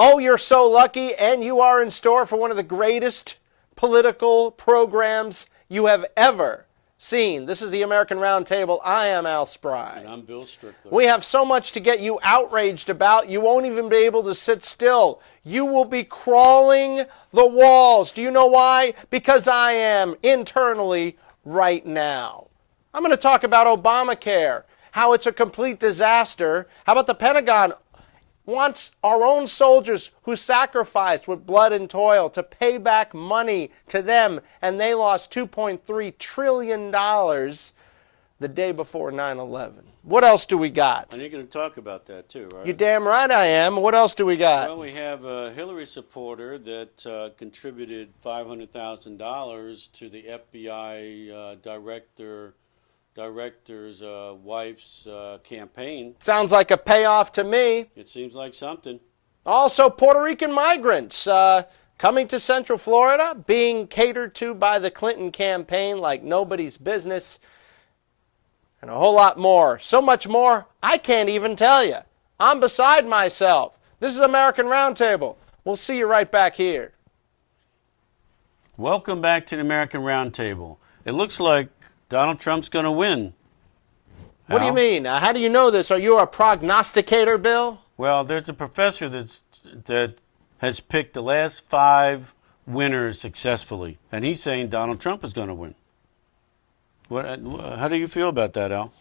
Oh, you're so lucky, and you are in store for one of the greatest political programs you have ever seen. This is the American Roundtable. I am Al Spry. And I'm Bill Strickler. We have so much to get you outraged about, you won't even be able to sit still. You will be crawling the walls. Do you know why? Because I am internally right now. I'm going to talk about Obamacare, how it's a complete disaster. How about the Pentagon wants our own soldiers who sacrificed with blood and toil to pay back money to them, and they lost $2.3 trillion the day before 9/11. What else do we got? And you're going to talk about that too, right? You're damn right I am. What else do we got? Well, we have a Hillary supporter that contributed $500,000 to the FBI director's wife's campaign. Sounds like a payoff to me. It seems like something. Also, Puerto Rican migrants coming to Central Florida, being catered to by the Clinton campaign like nobody's business, and a whole lot more. So much more, I can't even tell you. I'm beside myself. This is American Roundtable. We'll see you right back here. Welcome back to the American Roundtable. It looks like Donald Trump's going to win. What do you mean? How do you know this? Are you a prognosticator, Bill? Well, there's a professor that has picked the last 5 winners successfully, and he's saying Donald Trump is going to win. How do you feel about that, Al?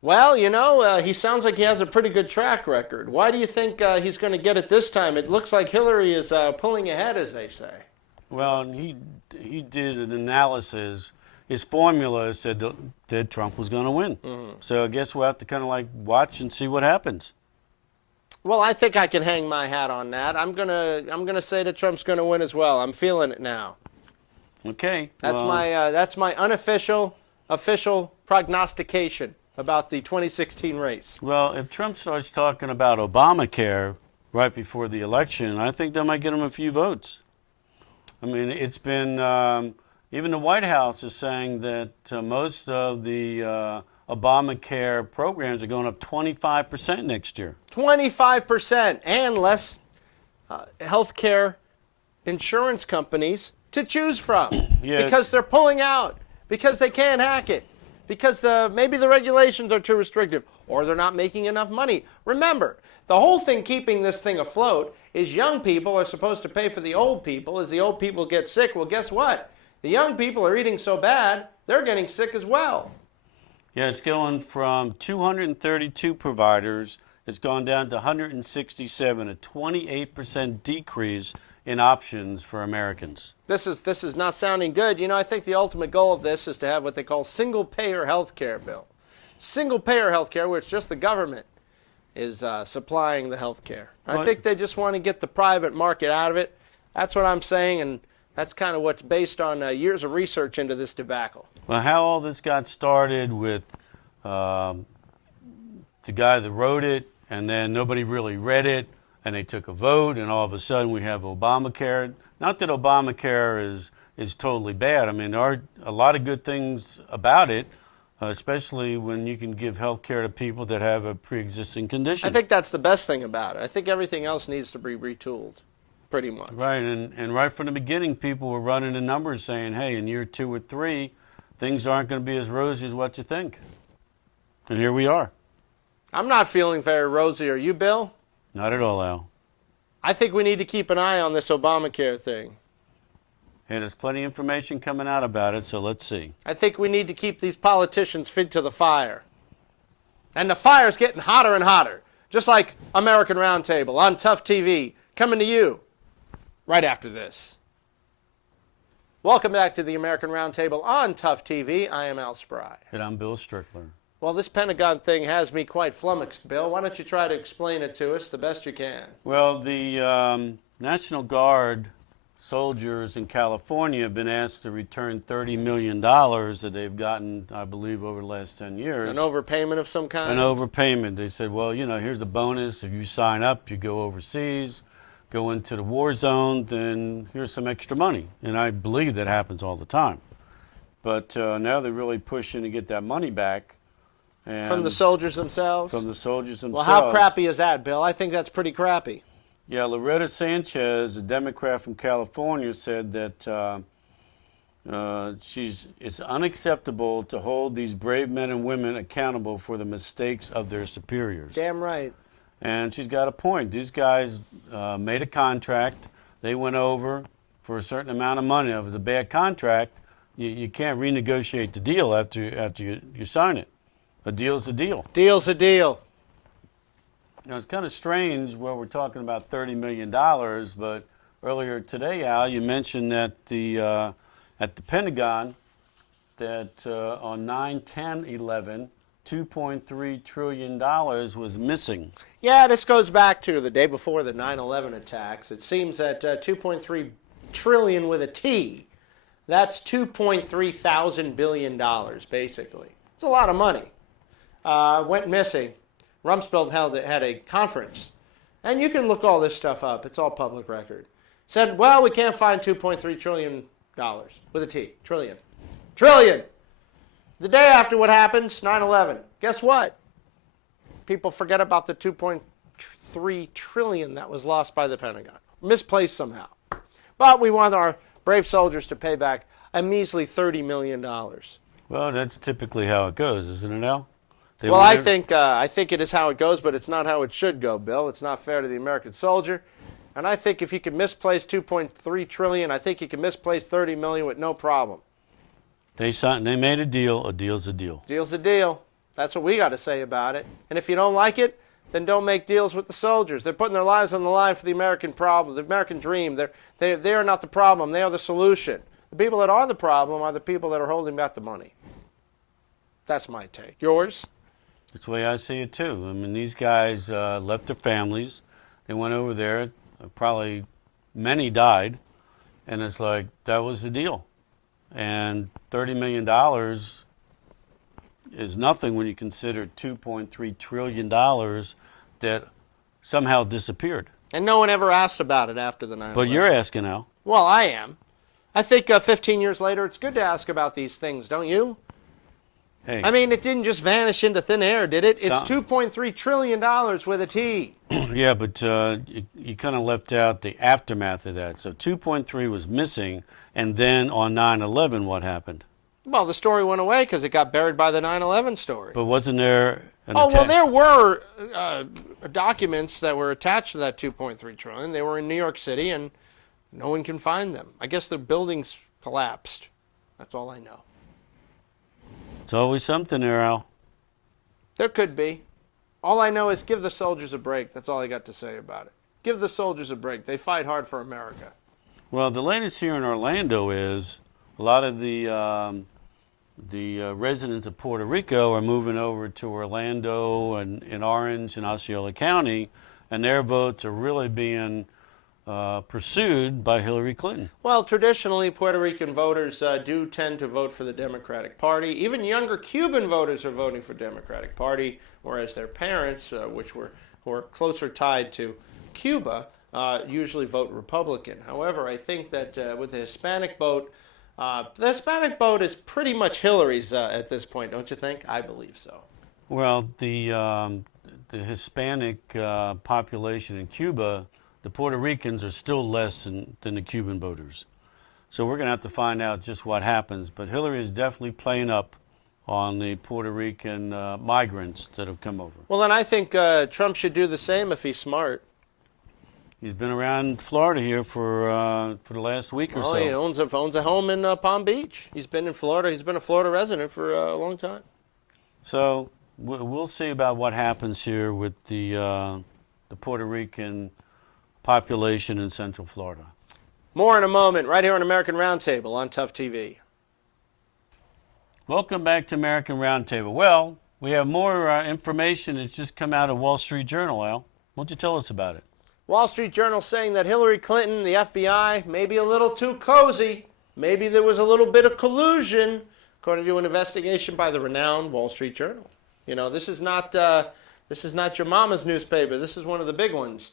Well, you know, he sounds like he has a pretty good track record. Why do you think he's going to get it this time? It looks like Hillary is pulling ahead, as they say. Well, he did an analysis. His formula said that Trump was going to win. Mm-hmm. So I guess we'll have to kind of like watch and see what happens. Well, I think I can hang my hat on that. I'm gonna say that Trump's going to win as well. I'm feeling it now. Okay. That's my official prognostication about the 2016 race. Well, if Trump starts talking about Obamacare right before the election, I think that might get him a few votes. I mean, it's been even the White House is saying that most of the Obamacare programs are going up 25% next year. 25%, and less health care insurance companies to choose from. Yes. Because they're pulling out, because they can't hack it, because maybe the regulations are too restrictive, or they're not making enough money. Remember, the whole thing keeping this thing afloat is young people are supposed to pay for the old people. As the old people get sick, well, guess what? The young people are eating so bad, they're getting sick as well. Yeah, it's going from 232 providers. It's gone down to 167, a 28% decrease in options for Americans. This is not sounding good. You know, I think the ultimate goal of this is to have what they call single-payer health care, Bill. Single-payer health care, where it's just the government is supplying the health care. I think they just want to get the private market out of it. That's what I'm saying, and that's kind of what's based on years of research into this debacle. Well, how all this got started with the guy that wrote it, and then nobody really read it, and they took a vote, and all of a sudden we have Obamacare. Not that Obamacare is totally bad. I mean, there are a lot of good things about it, especially when you can give health care to people that have a pre-existing condition. I think that's the best thing about it. I think everything else needs to be retooled, pretty much. Right, and right from the beginning, people were running the numbers saying, hey, in year 2 or 3, things aren't going to be as rosy as what you think. And here we are. I'm not feeling very rosy. Are you, Bill? Not at all, Al. I think we need to keep an eye on this Obamacare thing. Hey, there's plenty of information coming out about it, so let's see. I think we need to keep these politicians feet to the fire. And the fire's getting hotter and hotter, just like American Roundtable on Tough TV, coming to you right after this. Welcome back to the American Roundtable on Tough TV. I am Al Spry. And I'm Bill Strickler. Well, this Pentagon thing has me quite flummoxed, Bill. Why don't you try to explain it to us the best you can? Well, the National Guard soldiers in California have been asked to return $30 million that they've gotten, I believe, over the last 10 years. An overpayment of some kind? An overpayment. They said, well, you know, here's a bonus. If you sign up, you go overseas, go into the war zone, then here's some extra money. And I believe that happens all the time. But now they're really pushing to get that money back. And From the soldiers themselves? From the soldiers Well, themselves. how crappy is that, Bill? I think that's pretty crappy. Yeah, Loretta Sanchez, a Democrat from California, said that it's unacceptable to hold these brave men and women accountable for the mistakes of their superiors. Damn right. And she's got a point. These guys made a contract. They went over for a certain amount of money. If it was a bad contract, you can't renegotiate the deal after you sign it. A deal's a deal. Deal's a deal. Now, it's kind of strange where we're talking about $30 million, but earlier today, Al, you mentioned that at the Pentagon that on 9/10/11, $2.3 trillion was missing. Yeah, this goes back to the day before the 9/11 attacks. It seems that 2.3 trillion with a T, that's 2.3 thousand billion dollars, basically. It's a lot of money. Went missing. Rumsfeld had a conference, and you can look all this stuff up. It's all public record. Said, well, we can't find $2.3 trillion with a T. Trillion. Trillion! The day after what happens, 9/11, guess what? People forget about the 2.3 trillion that was lost by the Pentagon. Misplaced somehow. But we want our brave soldiers to pay back a measly $30 million. Well, that's typically how it goes, isn't it, Al? Well, I think it is how it goes, but it's not how it should go, Bill. It's not fair to the American soldier. And I think if you can misplace 2.3 trillion, I think you can misplace 30 million with no problem. They made a deal. A deal's a deal. Deal's a deal. That's what we got to say about it. And if you don't like it, then don't make deals with the soldiers. They're putting their lives on the line for the American problem, the American dream. They are not the problem. They are the solution. The people that are the problem are the people that are holding back the money. That's my take. Yours? That's the way I see it, too. I mean, these guys left their families. They went over there. Probably many died. And it's like, that was the deal. And $30 million is nothing when you consider $2.3 trillion that somehow disappeared. And no one ever asked about it after the 9/11. But you're asking, Al. Well, I am. I think 15 years later, it's good to ask about these things, don't you? Hey. I mean, it didn't just vanish into thin air, did it? It's $2.3 trillion with a T. Yeah, but you kind of left out the aftermath of that. So 2.3 was missing, and then on 9/11, what happened? Well, the story went away because it got buried by the 9/11 story. But wasn't there an well, attack? there were documents that were attached to that 2.3 trillion. They were in New York City, and no one can find them. I guess the buildings collapsed. That's all I know. It's always something there, Al. There could be. All I know is give the soldiers a break. That's all I got to say about it. Give the soldiers a break. They fight hard for America. Well, the latest here in Orlando is a lot of the residents of Puerto Rico are moving over to Orlando and in Orange and Osceola County, and their votes are really being pursued by Hillary Clinton. Well, traditionally, Puerto Rican voters do tend to vote for the Democratic Party. Even younger Cuban voters are voting for Democratic Party, whereas their parents, who are closer tied to Cuba, usually vote Republican. However, I think that with the Hispanic vote is pretty much Hillary's at this point, don't you think? I believe so. Well, the Hispanic population in Cuba, the Puerto Ricans are still less than the Cuban voters. So we're going to have to find out just what happens. But Hillary is definitely playing up on the Puerto Rican migrants that have come over. Well, then I think Trump should do the same if he's smart. He's been around Florida here for the last week or so. He owns a home in Palm Beach. He's been in Florida. He's been a Florida resident for a long time. So we'll see about what happens here with the Puerto Rican population in Central Florida. More in a moment, right here on American Roundtable on Tough TV. Welcome back to American Roundtable. Well, we have more information that's just come out of Wall Street Journal, Al. Why don't you tell us about it? Wall Street Journal saying that Hillary Clinton, the FBI, may be a little too cozy. Maybe there was a little bit of collusion, according to an investigation by the renowned Wall Street Journal. You know, this is not your mama's newspaper. This is one of the big ones.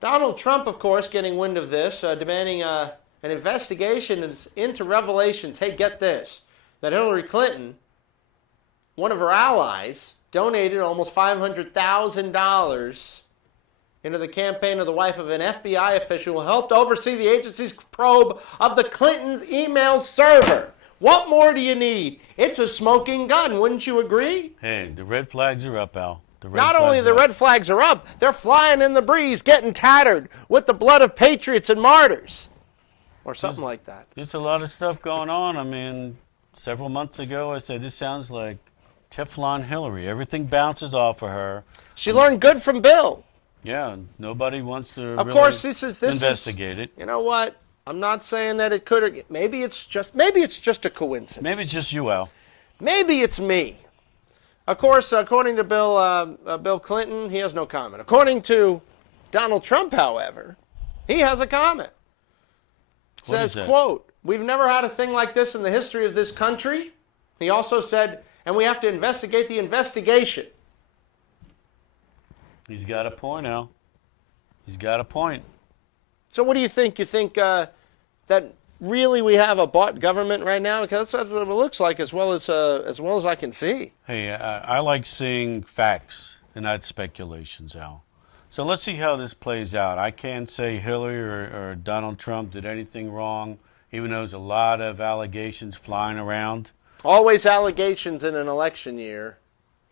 Donald Trump, of course, getting wind of this, demanding an investigation into revelations. Hey, get this. that Hillary Clinton, one of her allies, donated almost $500,000 into the campaign of the wife of an FBI official who helped oversee the agency's probe of the Clintons' email server. What more do you need? It's a smoking gun, wouldn't you agree? Hey, the red flags are up, Al. Not only the red flags are up, they're flying in the breeze, getting tattered with the blood of patriots and martyrs. Or something like that. There's a lot of stuff going on. I mean, several months ago I said, this sounds like Teflon Hillary. Everything bounces off of her. She learned good from Bill. Yeah, nobody wants to Of really course, this investigate it. You know what? I'm not saying that it could. Maybe it's just a coincidence. Maybe it's just you, Al. Maybe it's me. Of course, according to Bill Clinton, he has no comment. According to Donald Trump, however, he has a comment. Says, quote, "We've never had a thing like this in the history of this country." He also said, "And we have to investigate the investigation." He's got a point, Al. He's got a point. So what do you think? You think that really we have a bought government right now? Because that's what it looks like, as well as I can see. Hey, I like seeing facts and not speculations, Al. So let's see how this plays out. I can't say Hillary or Donald Trump did anything wrong, even though there's a lot of allegations flying around. Always allegations in an election year.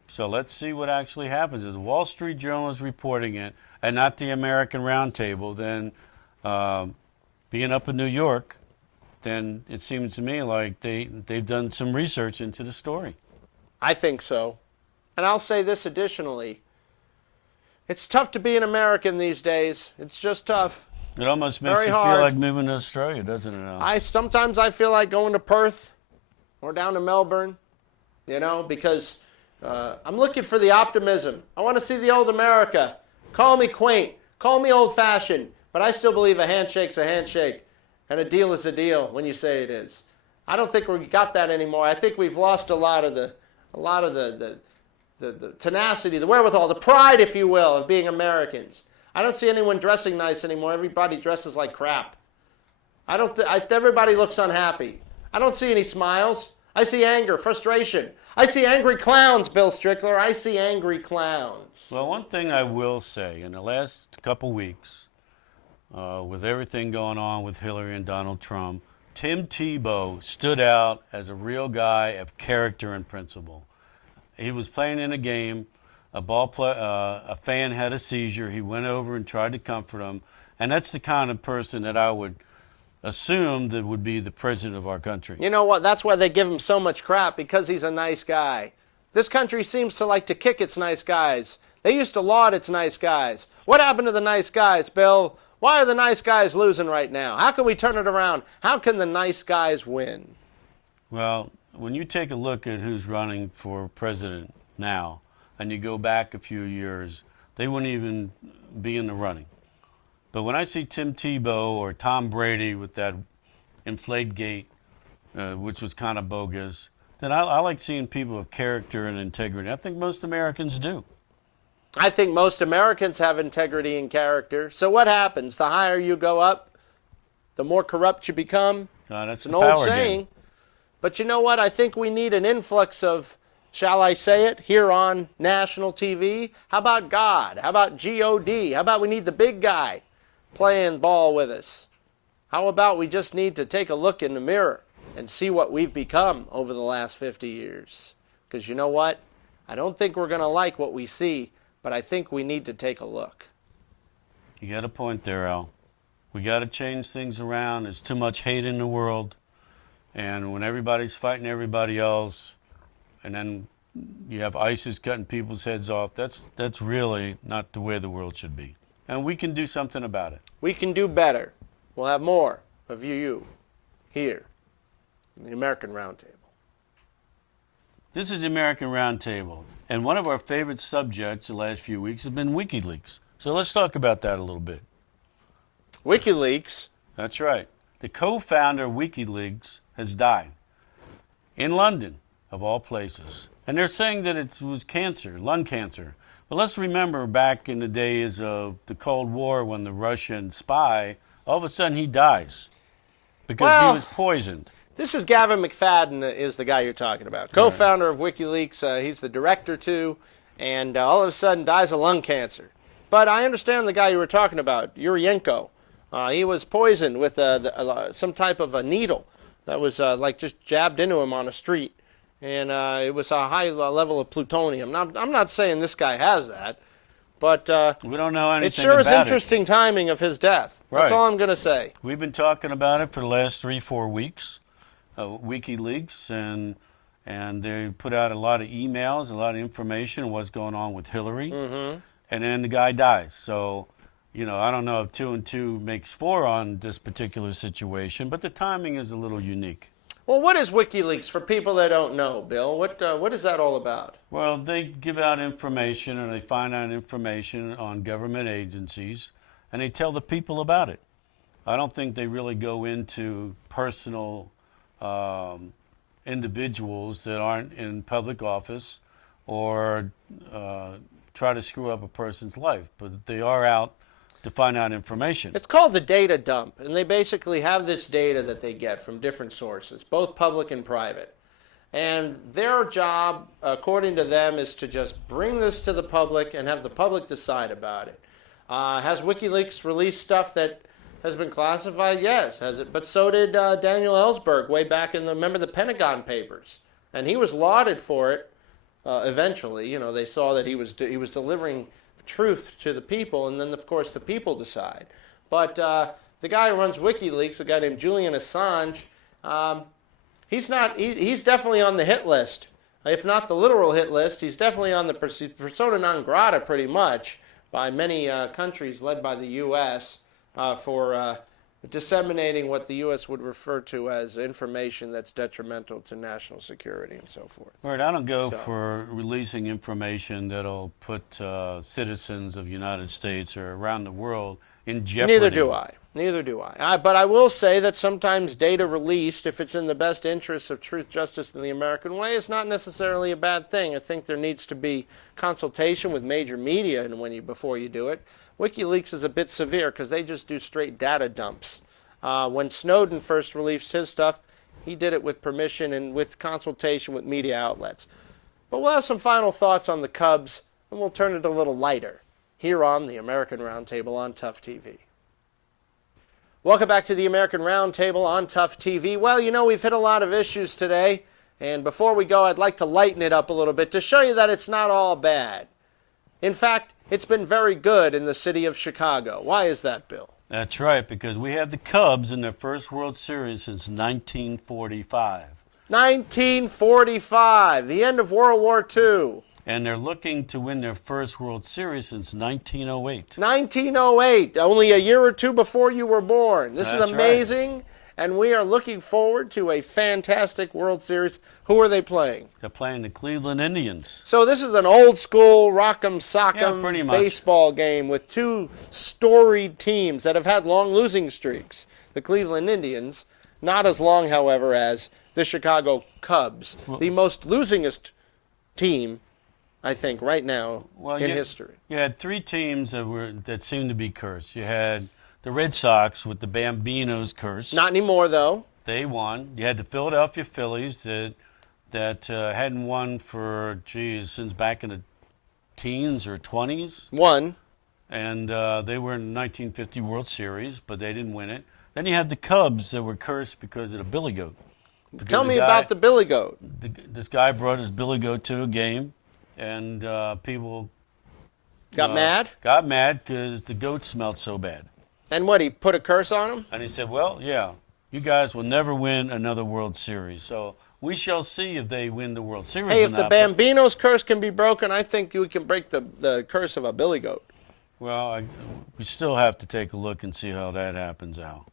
So let's see what actually happens. If the Wall Street Journal is reporting it and not the American Roundtable, then being up in New York, then it seems to me like they've done some research into the story. I think so. And I'll say this additionally. It's tough to be an American these days. It's just tough. It almost makes Very you hard. feel like moving to Australia, doesn't it, Al? Sometimes I feel like going to Perth or down to Melbourne, because I'm looking for the optimism. I want to see the old America. Call me quaint, call me old-fashioned, but I still believe a handshake's a handshake and a deal is a deal when you say it is. I don't think we got that anymore. I think we've lost a lot of the tenacity, the wherewithal, the pride, if you will, of being Americans. I don't see anyone dressing nice anymore. Everybody dresses like crap. Everybody looks unhappy. I don't see any smiles. I see anger, frustration. I see angry clowns, Bill Strickler. I see angry clowns. Well, one thing I will say, in the last couple weeks, with everything going on with Hillary and Donald Trump, Tim Tebow stood out as a real guy of character and principle. He was playing in a game. A fan had a seizure. He went over and tried to comfort him. And that's the kind of person that I would assume that would be the president of our country. You know what? That's why they give him so much crap, because he's a nice guy. This country seems to like to kick its nice guys. They used to laud its nice guys. What happened to the nice guys, Bill? Why are the nice guys losing right now? How can we turn it around? How can the nice guys win? Well, when you take a look at who's running for president now, and you go back a few years, they wouldn't even be in the running. But when I see Tim Tebow or Tom Brady with that Inflategate, which was kind of bogus, then I like seeing people of character and integrity. I think most Americans do. I think most Americans have integrity and character. So what happens? The higher you go up, the more corrupt you become. That's an old saying. Game. But you know what? I think we need an influx of, shall I say it, here on national TV. How about God? How about G-O-D? How about we need the big guy playing ball with us? How about we just need to take a look in the mirror and see what we've become over the last 50 years? Because you know what? I don't think we're going to like what we see, but I think we need to take a look. You got a point there, Al. We got to change things around. There's too much hate in the world. And when everybody's fighting everybody else, and then you have ISIS cutting people's heads off, that's really not the way the world should be. And we can do something about it. We can do better. We'll have more of you here in the American Roundtable. This is the American Roundtable. And one of our favorite subjects the last few weeks has been WikiLeaks. So let's talk about that a little bit. WikiLeaks? That's right. The co-founder of WikiLeaks has died in London, of all places. And they're saying that it was cancer, lung cancer. But let's remember back in the days of the Cold War when the Russian spy, all of a sudden he dies because he was poisoned. This is Gavin McFadden, is the guy you're talking about. Co-founder of WikiLeaks. He's the director, too, and all of a sudden dies of lung cancer. But I understand the guy you were talking about, Yuryenko. He was poisoned with some type of a needle that was like just jabbed into him on a street. And it was a high level of plutonium. I'm not saying this guy has that, but we don't know anything it sure is about interesting timing of his death. That's Right. all I'm going to say. We've been talking about it for the last 3-4 weeks, WikiLeaks, and they put out a lot of emails, a lot of information on what's going on with Hillary, and then the guy dies. So, I don't know if 2 and 2 makes 4 on this particular situation, but the timing is a little unique. Well, what is WikiLeaks for people that don't know, Bill? What is that all about? Well, they give out information and they find out information on government agencies and they tell the people about it. I don't think they really go into personal individuals that aren't in public office or try to screw up a person's life, but they are out to find out information. It's called the data dump, and they basically have this data that they get from different sources, both public and private. And their job, according to them, is to just bring this to the public and have the public decide about it. Has WikiLeaks released stuff that has been classified? Yes. Has it? But so did Daniel Ellsberg way back in remember the Pentagon Papers, and he was lauded for it. Eventually, they saw that he was delivering truth to the people, and then of course the people decide. But the guy who runs WikiLeaks, a guy named Julian Assange, he's definitely on the hit list. If not the literal hit list, he's definitely on the persona non grata pretty much by many countries led by the U.S. For disseminating what the U.S. would refer to as information that's detrimental to national security and so forth. Right, I don't go for releasing information that'll put citizens of the United States or around the world in jeopardy. Neither do I. But I will say that sometimes data released, if it's in the best interests of truth, justice, and the American way, is not necessarily a bad thing. I think there needs to be consultation with major media before you do it. WikiLeaks is a bit severe because they just do straight data dumps. When Snowden first released his stuff, he did it with permission and with consultation with media outlets. But we'll have some final thoughts on the Cubs, and we'll turn it a little lighter here on the American Roundtable on Tough TV. Welcome back to the American Roundtable on Tough TV. Well, we've hit a lot of issues today, and before we go, I'd like to lighten it up a little bit to show you that it's not all bad. In fact, it's been very good in the city of Chicago. Why is that, Bill? That's right, because we have the Cubs in their first World Series since 1945. 1945, the end of World War II. And they're looking to win their first World Series since 1908. 1908, only a year or two before you were born. This is amazing. Right. And we are looking forward to a fantastic World Series. Who are they playing? They're playing the Cleveland Indians. So this is an old school rock'em sock'em baseball game with two storied teams that have had long losing streaks. The Cleveland Indians, not as long, however, as the Chicago Cubs, the most losingest team, I think, right now in history. You had three teams that seemed to be cursed. You had the Red Sox with the Bambinos curse. Not anymore, though. They won. You had the Philadelphia Phillies that hadn't won for, since back in the teens or 20s. Won. And they were in the 1950 World Series, but they didn't win it. Then you have the Cubs that were cursed because of the Billy Goat. Tell me about the Billy Goat. This guy brought his Billy Goat to a game, and people got mad? Got mad because the goat smelled so bad. And what, he put a curse on him? And he said, well, yeah, you guys will never win another World Series. So we shall see if they win the World Series. Hey, if the Bambino's curse can be broken, I think we can break the curse of a Billy Goat. Well, we still have to take a look and see how that happens, Al.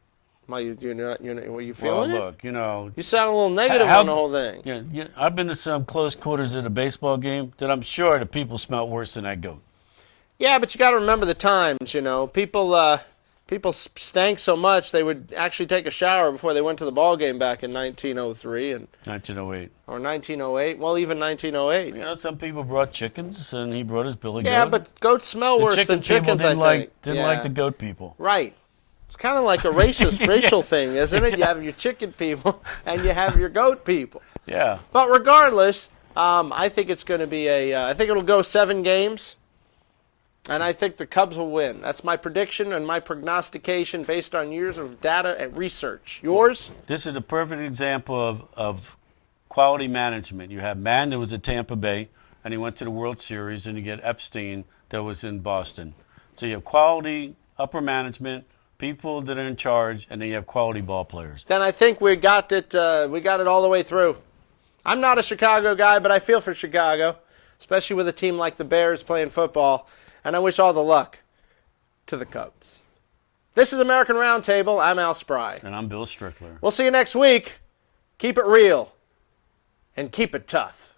Well, you feeling it? Look, you sound a little negative on the whole thing. Yeah, I've been to some close quarters at a baseball game that I'm sure the people smell worse than that goat. Yeah, but you got to remember the times, People stank so much they would actually take a shower before they went to the ball game back in 1903 and 1908. Or 1908. Well, even 1908. Some people brought chickens, and he brought his Billy Goat. Yeah, but goats smell worse than chickens. Didn't like the goat people. Right. It's kind of like a racial thing, isn't it? You have your chicken people and you have your goat people. Yeah. But regardless, I think it's going to be I think it'll go 7 games, and I think the Cubs will win. That's my prediction and my prognostication based on years of data and research. Yours? This is a perfect example of quality management. You have Mann that was at Tampa Bay, and he went to the World Series, and you get Epstein that was in Boston. So you have quality upper management, people that are in charge, and then you have quality ball players. Then I think we got it all the way through. I'm not a Chicago guy, but I feel for Chicago, especially with a team like the Bears playing football, and I wish all the luck to the Cubs. This is American Roundtable. I'm Al Spry. And I'm Bill Strickler. We'll see you next week. Keep it real and keep it tough.